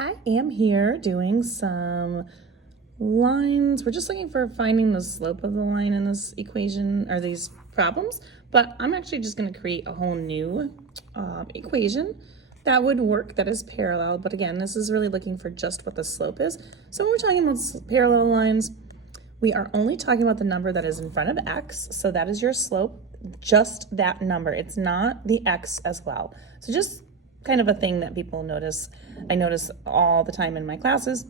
I am here doing some lines. We're just looking for finding the slope of the line in this equation or these problems, but I'm actually just going to create a whole new equation that would work that is parallel. But again, this is really looking for just what the slope is. So when we're talking about parallel lines, we are only talking about the number that is in front of x, so that is your slope, just that number. It's not the x as well. So just kind of a thing that people notice, I notice all the time in my classes,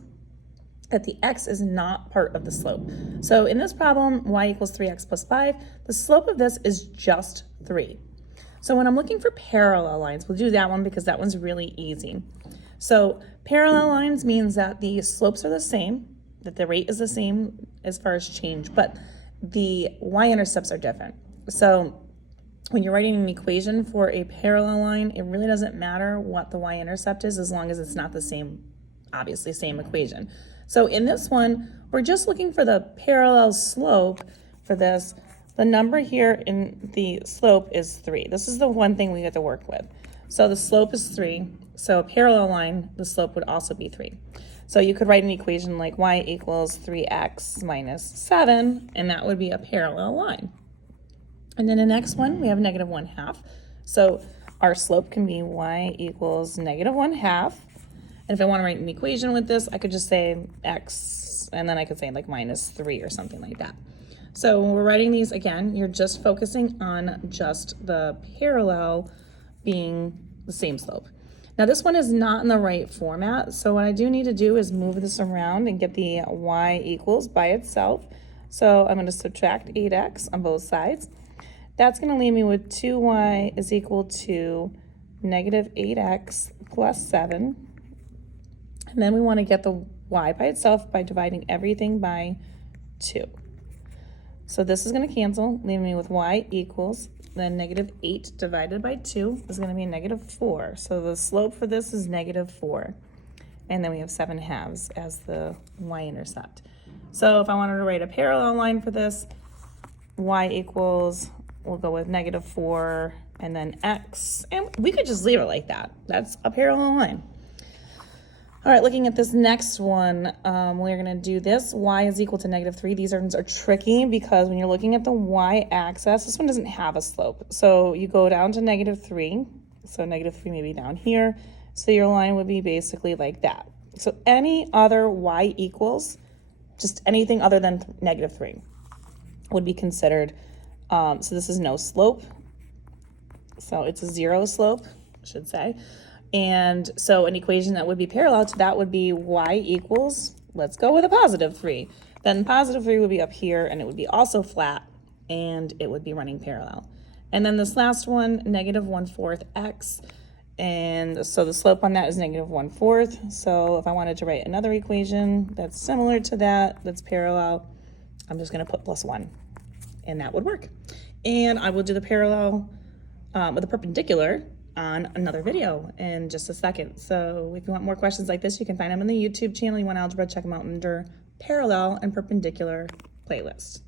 that the x is not part of the slope. So in this problem, y equals 3x plus 5, the slope of this is just 3. So when I'm looking for parallel lines, we'll do that one because that one's really easy. So parallel lines means that the slopes are the same, that the rate is the same as far as change, but the y-intercepts are different. So when you're writing an equation for a parallel line, it really doesn't matter what the y-intercept is as long as it's not the same, obviously same equation. So in this one, we're just looking for the parallel slope for this. The number here in the slope is 3. This is the one thing we have to work with. So the slope is 3. So a parallel line, the slope would also be 3. So you could write an equation like y equals 3x minus 7, and that would be a parallel line. And then the next one, we have negative 1/2. So our slope can be y equals negative 1/2. And if I want to write an equation with this, I could just say x, and then I could say like minus 3 or something like that. So when we're writing these, again, you're just focusing on just the parallel being the same slope. Now this one is not in the right format, so what I do need to do is move this around and get the y equals by itself. So I'm going to subtract 8x on both sides. That's going to leave me with 2y is equal to negative 8x plus 7. And then we want to get the y by itself by dividing everything by 2. So this is going to cancel, leaving me with y equals, then negative 8 divided by 2 is going to be negative 4. So the slope for this is negative 4. And then we have 7/2 as the y-intercept. So if I wanted to write a parallel line for this, y equals, we'll go with negative 4 and then x. And we could just leave it like that. That's a parallel line. All right, looking at this next one, we're going to do this. Y is equal to negative 3. These ones are tricky because when you're looking at the y-axis, this one doesn't have a slope. So you go down to negative 3. So negative 3 may be down here. So your line would be basically like that. So any other y equals, just anything other than negative 3 would be considered. So this is no slope. So it's a 0 slope, I should say. And so an equation that would be parallel to that would be y equals, let's go with a positive 3. Then positive 3 would be up here, and it would be also flat, and it would be running parallel. And then this last one, negative 1/4 x. And so the slope on that is negative 1/4. So if I wanted to write another equation that's similar to that, that's parallel, I'm just going to put plus 1, and that would work. And I will do the parallel with the perpendicular on another video in just a second. So if you want more questions like this, you can find them on the YouTube channel. You want algebra, check them out under parallel and perpendicular playlist.